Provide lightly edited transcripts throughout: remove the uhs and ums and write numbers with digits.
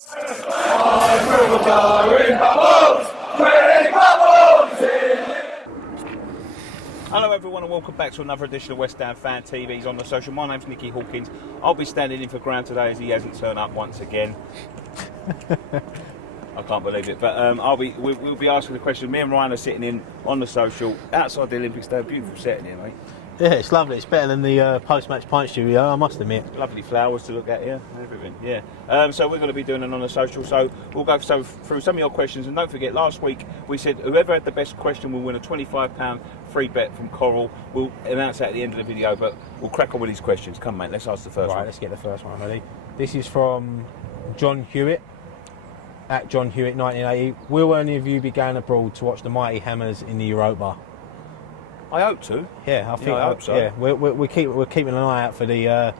Hello everyone and welcome back to another edition of West Ham Fan TV's on the social. My name's Nicky Hawkins. I'll be standing in for Graham today as he hasn't turned up once again. I can't believe it, but we'll be asking the question. Me and Ryan are sitting in on the social outside the Olympic Stadium. Beautiful setting here, mate. Yeah, it's lovely. It's better than the post-match pint studio, I must admit. Lovely flowers to look at here, everything. Yeah. So we're going to be doing it on the social. So we'll go through some of your questions, and don't forget, last week we said whoever had the best question will win a £25 free bet from Coral. We'll announce that at the end of the video, but we'll crack on with these questions. Come, mate. Let's ask the first one. Right, let's get the first one ready. This is from John Hewitt. At John Hewitt 1980. Will any of you be going abroad to watch the mighty Hammers in the Europa? I hope to. Yeah, I think. I hope so. Yeah, we're keeping an eye out for the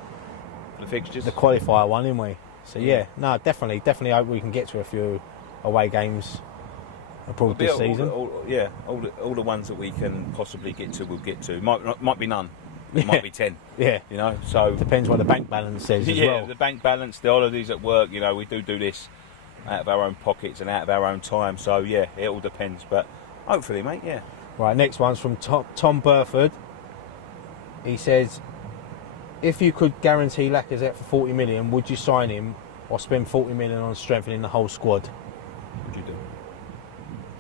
fixtures, the qualifier one, aren't we? So yeah, no, definitely hope we can get to a few away games abroad this season. All the ones that we can possibly get to, we'll get to. Might be none. It might be 10. Yeah, you know. So depends what the bank balance says as well. The bank balance, the holidays at work. You know, we do this out of our own pockets and out of our own time. So yeah, it all depends. But hopefully, mate. Yeah. Right, next one's from Tom Burford. He says, if you could guarantee Lacazette for 40 million, would you sign him or spend 40 million on strengthening the whole squad? What would you do?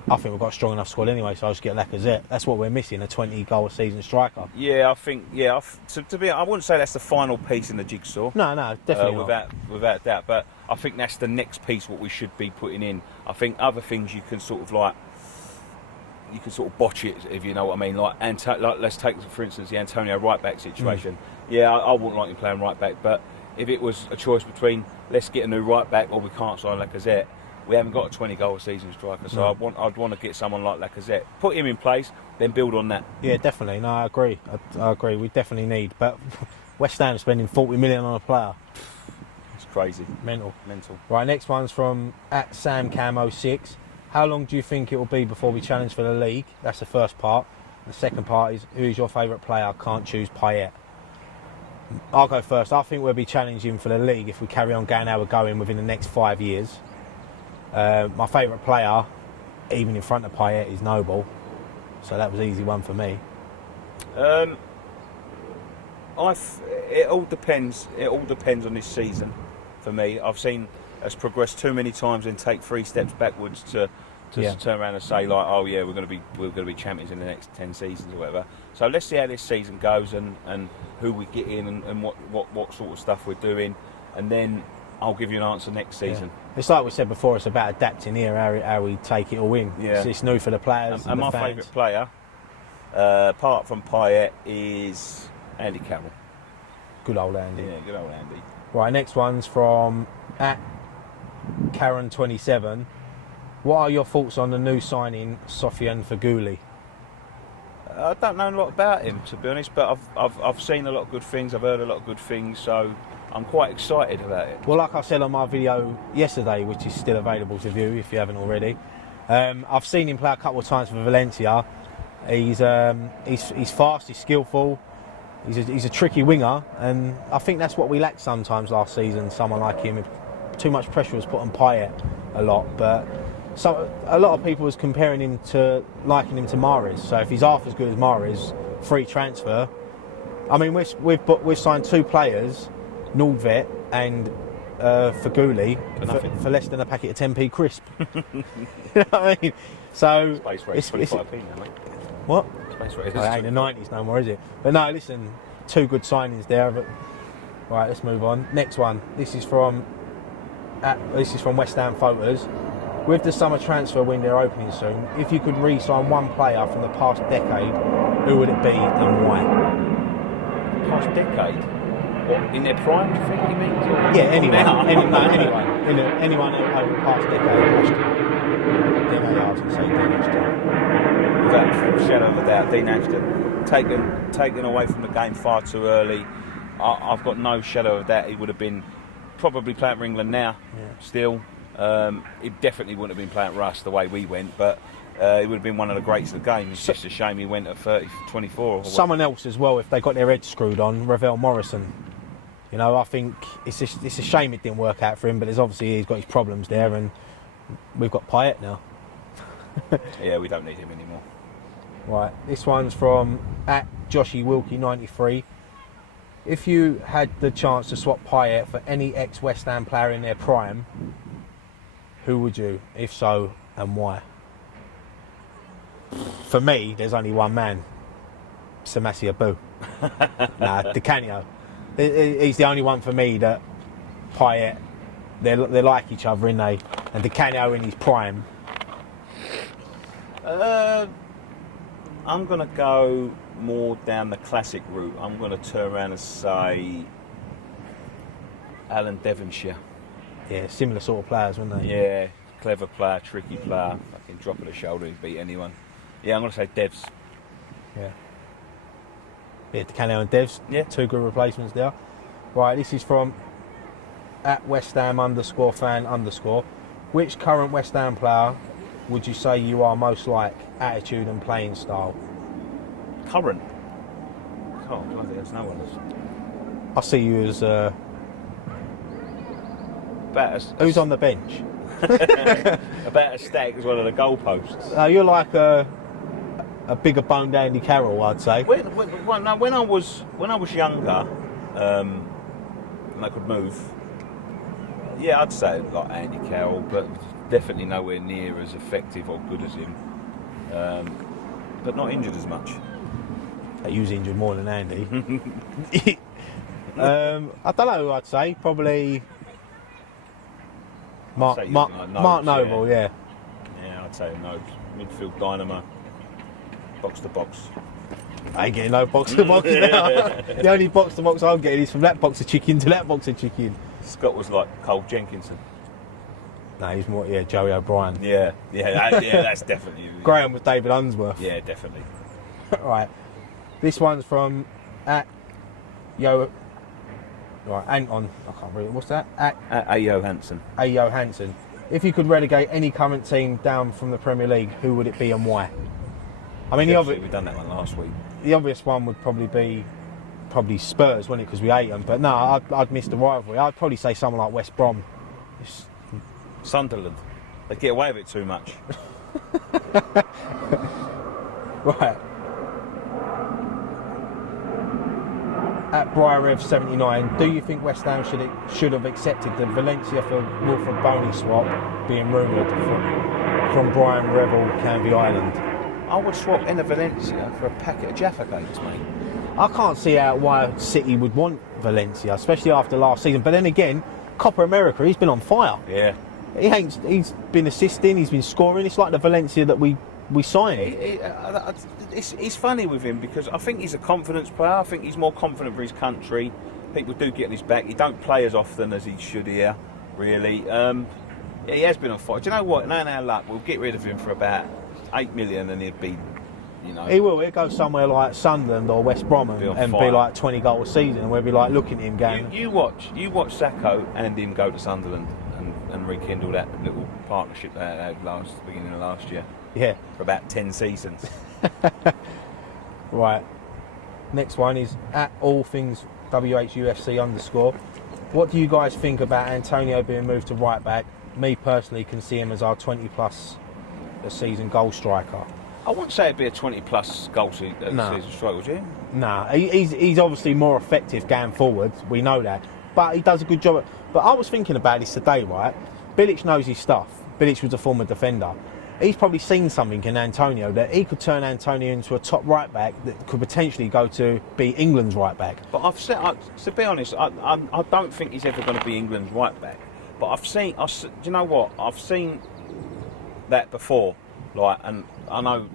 I think we've got a strong enough squad anyway, so I'll just get Lacazette. That's what we're missing, a 20-goal-a-season striker. Yeah, I think, to be, I wouldn't say that's the final piece in the jigsaw. No, definitely not. Without doubt, but I think that's the next piece what we should be putting in. I think other things you can sort of botch it, if you know what I mean. Like let's take, for instance, the Antonio right-back situation. Yeah, I wouldn't like him playing right-back, but if it was a choice between let's get a new right-back or we can't sign Lacazette, we haven't got a 20-goal-a-season striker, so I'd want to get someone like Lacazette. Put him in place, then build on that. Yeah, definitely. No, I agree. I agree. We definitely need, but West Ham spending 40 million on a player. It's crazy. Mental. Right, next one's from @SamCam06. How long do you think it will be before we challenge for the league? That's the first part. The second part is, who is your favourite player? Can't choose Payet. I'll go first. I think we'll be challenging for the league if we carry on going how we're going within the next 5 years. My favourite player, even in front of Payet, is Noble. So that was an easy one for me. It all depends. It all depends on this season. For me, I've seen us progress too many times and take 3 steps backwards to turn around and say like, oh yeah, we're going to be champions in the next 10 seasons or whatever. So let's see how this season goes and who we get in and what sort of stuff we're doing, and then I'll give you an answer next season. Yeah. It's like we said before, it's about adapting here, how we take it all in. Yeah. It's new for the players and my the fans. favourite player, apart from Payet, is Andy Carroll. Good old Andy. Yeah, good old Andy. Right, next one's from @Karen27. What are your thoughts on the new signing, Sofiane Feghouli? I don't know a lot about him, to be honest, but I've seen a lot of good things. I've heard a lot of good things, so I'm quite excited about it. Well, like I said on my video yesterday, which is still available to view if you haven't already, I've seen him play a couple of times for Valencia. He's fast, he's skillful, he's a tricky winger, and I think that's what we lacked sometimes last season. Someone like him. Too much pressure was put on Payet a lot, but a lot of people was liking him to Mahrez. So if he's half as good as Mahrez, free transfer. I mean, we've signed 2 players, Nordvet and Feghouli, for less than a packet of 10p crisp. You know what I mean? So space rate 25p now, mate. What? Space rate. It ain't the 90s no more, is it? But no, listen, 2 good signings there. But, right, let's move on. Next one. This is from West Ham Photos. With the summer transfer window opening soon, if you could re-sign one player from the past decade, who would it be and why? Past decade? What, in their prime, do you think he means? Yeah, anyone over the past decade. I was going to say Dean Ashton. Without a shadow of a doubt, Dean Ashton. Taken away from the game far too early. I've got no shadow of doubt he would have been probably playing for England now, still. He definitely wouldn't have been playing for us the way we went, but he would have been one of the greats of the game. It's just a shame he went at 24. Someone else as well, if they got their head screwed on, Ravel Morrison. You know, I think it's a shame it didn't work out for him, but he's got his problems there, and we've got Payet now. Yeah, we don't need him anymore. Right, this one's from @JoshyWilkie93. If you had the chance to swap Payet for any ex-West Ham player in their prime, who would you? If so, and why? For me, there's only one man. Samasi Abu. Di Canio. He's the only one for me that Payet, they're like each other, innit they? And Di Canio in his prime. I'm going to go more down the classic route. I'm going to turn around and say Alan Devonshire. Yeah, similar sort of players, weren't they? Yeah, clever player, tricky player. Fucking drop of the shoulder, he'd beat anyone. Yeah, I'm going to say Devs. Yeah. Yeah, Di Canio and Devs. Yeah. 2 good replacements there. Right, this is from @WestHam_fan_. Which current West Ham player would you say you are most like, attitude and playing style? Current? Oh, bloody, there's no one else. I see you as... who's on the bench? About as static as one of the goalposts. You're like a bigger boned Andy Carroll, I'd say. When I was younger, and I could move, yeah, I'd say like Andy Carroll, but definitely nowhere near as effective or good as him. But not injured as much. He was injured more than Andy. I don't know who I'd say. Probably Mark Noble, yeah. Yeah, I'd say Nobes. Midfield dynamo. Box to box. I ain't getting no box to box now. The only box to box I'm getting is from that box of chicken to that box of chicken. Scott was like Cole Jenkinson. No, he's more, Joey O'Brien. Yeah, that's definitely. Graham was David Unsworth. Yeah, definitely. Right. This one's from Yo. Right, Anton. I can't read it. What's that? Ayo Hansen. Ayo Hansen. If you could relegate any current team down from the Premier League, who would it be and why? I mean, we've done that one last week. The obvious one would probably be Spurs, wouldn't it? Because we hate them. But no, I'd miss the rivalry. I'd probably say someone like West Brom. Sunderland. They get away with it too much. Right. @BriarRev79, do you think West Ham should have accepted the Valencia for Wilfred Boney swap being rumoured from Brian Revel, Canvey Island? I would swap Enna Valencia for a packet of Jaffa cakes, mate. I can't see why City would want Valencia, especially after last season. But then again, Copa America, he's been on fire. Yeah. He's been assisting, he's been scoring. It's like the Valencia that we signed. It's funny with him because I think he's a confidence player. I think he's more confident for his country. People do get on his back. He don't play as often as he should here, really. He has been on fire. Do you know what? Now in our luck, we'll get rid of him for about 8 million and he'd be, He will. He'll go somewhere like Sunderland or West Brom and be like 20 goals a season, and we'll be like looking at him going... You watch Sacco and him go to Sunderland and rekindle that little partnership they had beginning of last year. Yeah. For about 10 seasons. Right. Next one is @allthingsWHUFC_. What do you guys think about Antonio being moved to right back? Me personally can see him as our 20+ a season goal striker. I wouldn't say it'd be a 20+ goal season striker, would you? Nah, he's obviously more effective going forward. We know that, but he does a good job. But I was thinking about this today, right? Bilic knows his stuff. Bilic was a former defender. He's probably seen something in Antonio that he could turn Antonio into a top right back that could potentially go to be England's right back. But to be honest, I don't think he's ever going to be England's right back. But do you know what? I've seen that before. Like, and I know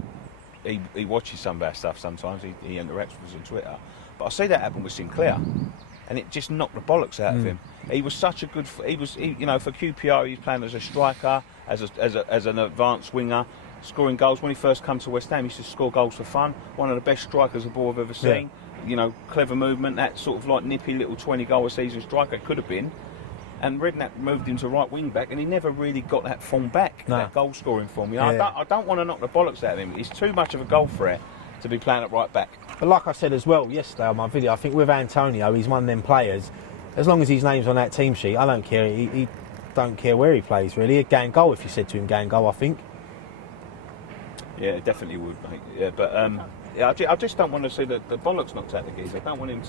he watches some of our stuff sometimes. He interacts with us on Twitter. But I see that happen with Sinclair, and it just knocked the bollocks out of him. He was such a good. For QPR, he was playing as a striker, as an advanced winger, scoring goals. When he first came to West Ham, he used to score goals for fun. One of the best strikers the ball I've ever seen. Yeah. Clever movement. That sort of like nippy little 20-goal a season striker could have been. And Redknapp moved him to right wing back, and he never really got that form back, that goal scoring form. I don't want to knock the bollocks out of him. He's too much of a goal threat to be playing at right back. But like I said as well yesterday on my video, I think with Antonio, he's one of them players as long as his name's on that team sheet, I don't care. He don't care where he plays, really. He'd go and goal if you said to him, go and goal, I think. Yeah, it definitely would, mate. Yeah, but yeah, I just don't want to see the bollocks knocked out the geezer. I don't want him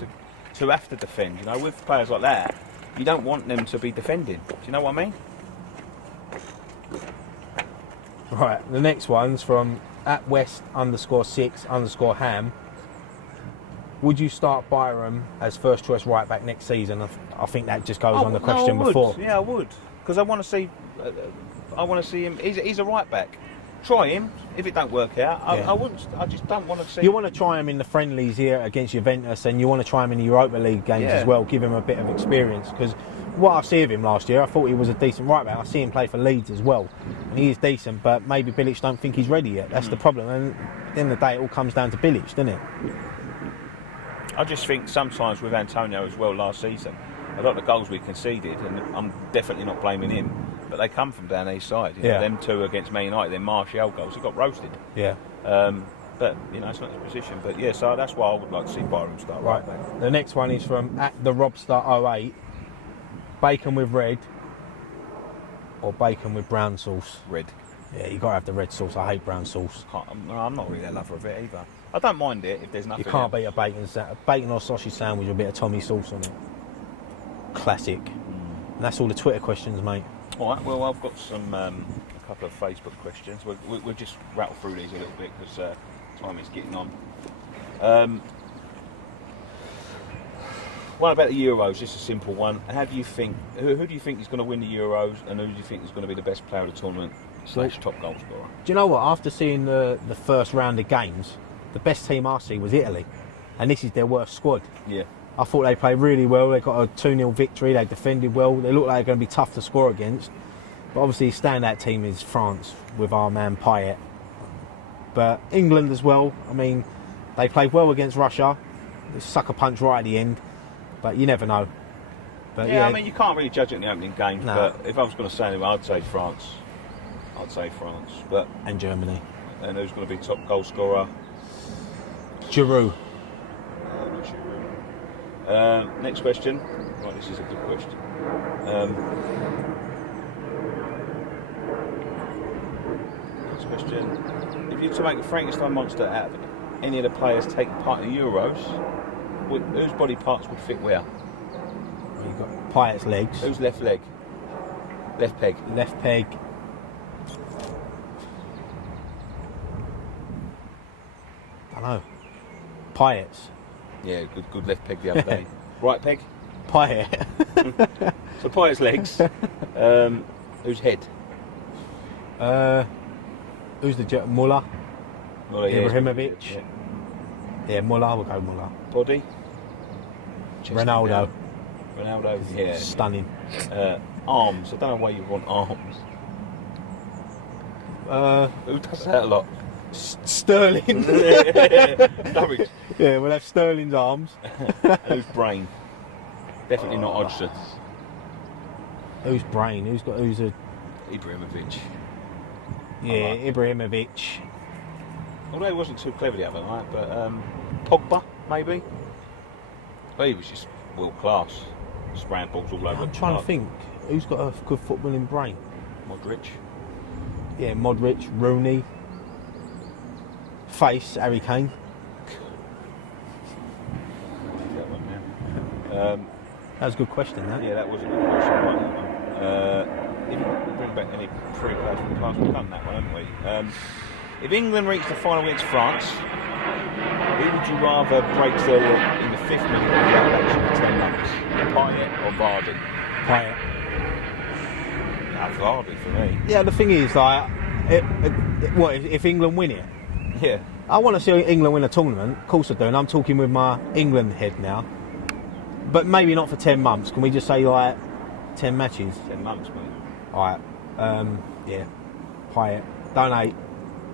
to have to defend. You know, with players like that, you don't want them to be defending. Do you know what I mean? Right, the next one's from @West_6_Ham. Would you start Byram as first choice right back next season? I think that just goes on the question before. Yeah, I would, because I want to see. I want to see him. He's a right back. Try him. If it don't work out, I wouldn't. I just don't want to see. You want to try him in the friendlies here against Juventus, and you want to try him in the Europa League games as well. Give him a bit of experience, because what I see of him last year, I thought he was a decent right back. I see him play for Leeds as well, and he is decent. But maybe Bilic don't think he's ready yet. That's the problem. And at the end of the day, it all comes down to Bilic, doesn't it? I just think sometimes with Antonio as well last season, a lot of the goals we conceded, and I'm definitely not blaming him, but they come from down each side. You know, them two against Man United, then Martial goals, he got roasted. Yeah. But you know, it's not his position. But yeah, so that's why I would like to see Byram start right back. The next one is from @TheRobster08. Bacon with red or bacon with brown sauce? Red. Yeah, you got to have the red sauce. I hate brown sauce. I'm not really a lover of it either. I don't mind it if there's nothing. You can't beat a bacon or sausage sandwich with a bit of Tommy sauce on it. Classic. And that's all the Twitter questions, mate. All right. Well, I've got some a couple of Facebook questions. We'll just rattle through these a little bit because time is getting on. One about the Euros, just a simple one. How do you think? Who do you think is going to win the Euros, and who do you think is going to be the best player of the tournament / top goal scorer? Do you know what? After seeing the first round of games, the best team I see was Italy, and this is their worst squad. Yeah. I thought they played really well. They got a 2-0 victory. They defended well. They look like they're going to be tough to score against. But obviously, the standout team is France with our man Payet. But England as well. I mean, they played well against Russia. They sucker punch right at the end. But you never know. But yeah, I mean, you can't really judge it in the opening games. No. But if I was going to say anything, I'd say France. But and Germany. And who's going to be top goal scorer? Giroud. Next question. Right, this is a good question. Next question. If you were to make a Frankenstein monster out of any of the players taking part in the Euros, whose body parts would fit where? Well, you've got Payet's legs. Who's left leg? Left peg. Left peg. I don't know. Payet's. Yeah, good left peg the other day. Right peg? Payet. So Payet's legs. Whose head? Who's the Muller? Ibrahimovic. Yeah. Yeah, Muller. We'll go Muller. Body? Ronaldo. Ronaldo, yeah. Stunning. Arms. I don't know why you want arms. Who does that a lot? Sterling. Sturridge. Yeah, we'll have Sterling's arms. Who's brain? Definitely not Hodgson. Who's brain? Who's a... Ibrahimovic. Yeah, Like. Ibrahimovic. Although he wasn't too clever the other night, but Pogba, maybe? But he was just world class. Spraying balls all over. I'm trying to think. Who's got a good footballing brain? Modric. Yeah, Modric, Rooney. Face, Harry Kane. That one, yeah. That was a good question, that. Yeah, that was a good question. Right, that one. If you bring back any free players from the past, we've done that one, haven't we? If England reached the final against France, who would you rather break their leg in the 5th minute of the action for 10 months? Payet or Vardy? Payet. Nah, Vardy for me. Yeah, the thing is, like, if England win it? Yeah. I want to see England win a tournament. Of course I do, and I'm talking with my England head now. But maybe not for 10 months. Can we just say, like, 10 matches? 10 months, mate. Alright. Yeah. Payet. Donate.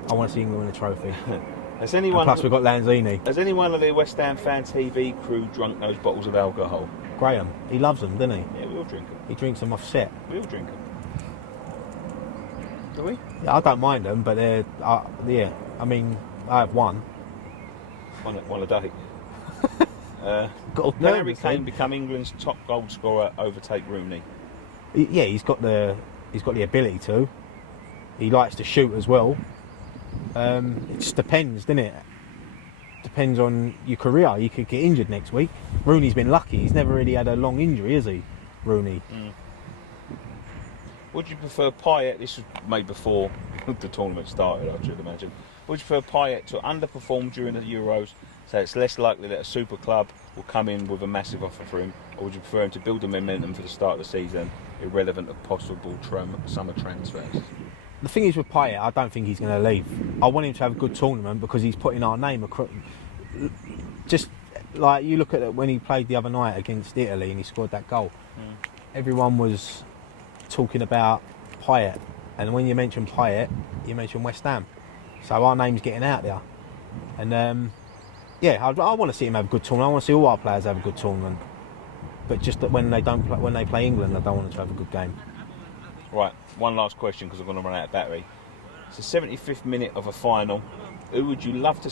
I want to see England win a trophy. Has anyone? And plus, we've got Lanzini. Has anyone of the West Ham fan TV crew drunk those bottles of alcohol? Graham. He loves them, doesn't he? Yeah, we all drink them. He drinks them off set. We all drink them. Do we? Yeah, I don't mind them, but they're... yeah. I mean, I have one. One a day. Can Harry Kane become England's top goal scorer, overtake Rooney? Yeah, he's got the ability to. He likes to shoot as well. It just depends, doesn't it? Depends on your career. You could get injured next week. Rooney's been lucky. He's never really had a long injury, has he, Rooney? Would you prefer Payet? This was made before the tournament started, I should imagine. Would you prefer Payet to underperform during the Euros, so it's less likely that a super club will come in with a massive offer for him, or would you prefer him to build the momentum for the start of the season, irrelevant of possible summer transfers? The thing is with Payet, I don't think he's going to leave. I want him to have a good tournament because he's putting our name across. Just like you look at it when he played the other night against Italy and he scored that goal, everyone was talking about Payet, and when you mention Payet, you mention West Ham. So our name's getting out there, and I want to see him have a good tournament. I want to see all our players have a good tournament. But just that when they play England, I don't want them to have a good game. Right, one last question because I'm going to run out of battery. It's the 75th minute of a final. Who would you love to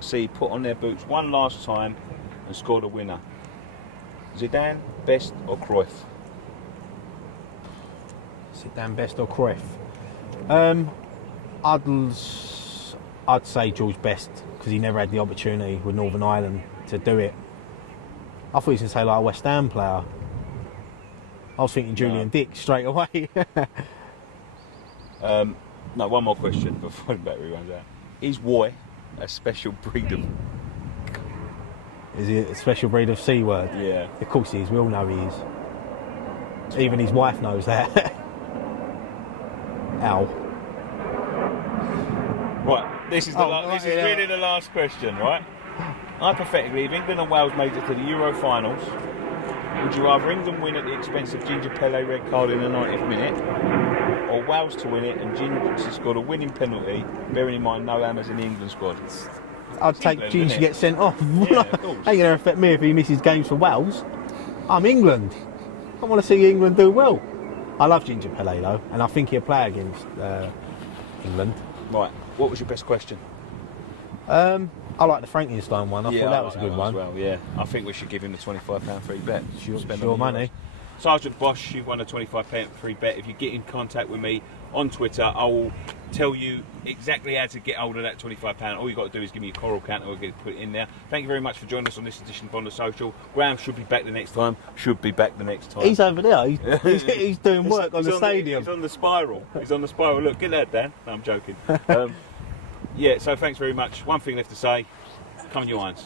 see put on their boots one last time and score the winner? Zidane, Best or Cruyff? Zidane, Best or Cruyff? I'd say George Best because he never had the opportunity with Northern Ireland to do it. I thought he was going to say like a West Ham player. I was thinking Julian Dick straight away. No, one more question before the battery runs out. Is Woy a special breed of... Is he a special breed of C word? Yeah. Of course he is. We all know he is. Even his wife knows that. Ow. Right, this is really the last question, right? Hypothetically, if England and Wales made it to the Euro finals, would you rather England win at the expense of Ginger Pele red card in the 90th minute, or Wales to win it and Ginger to score a winning penalty, bearing in mind no hammers in the England squad? I'd take Ginger to get sent off. Yeah, of course. Ain't going to affect me if he misses games for Wales. I'm England. I want to see England do well. I love Ginger Pele though, and I think he'll play against England. Right, what was your best question? I like the Frankenstein one. I thought that was a good one. As well, yeah. I think we should give him the £25 free bet. Sure money. Sergeant Bosch, you've won a £25 free bet. If you get in contact with me on Twitter, I will tell you exactly how to get hold of that £25. All you've got to do is give me a coral count and we'll get it put in there. Thank you very much for joining us on this edition of Bond Social. Graham should be back the next time. He's over there. He's doing work on the stadium. He's on the spiral. Look, get that, Dan. No, I'm joking. Yeah, so thanks very much. One thing left to say, come on you irons.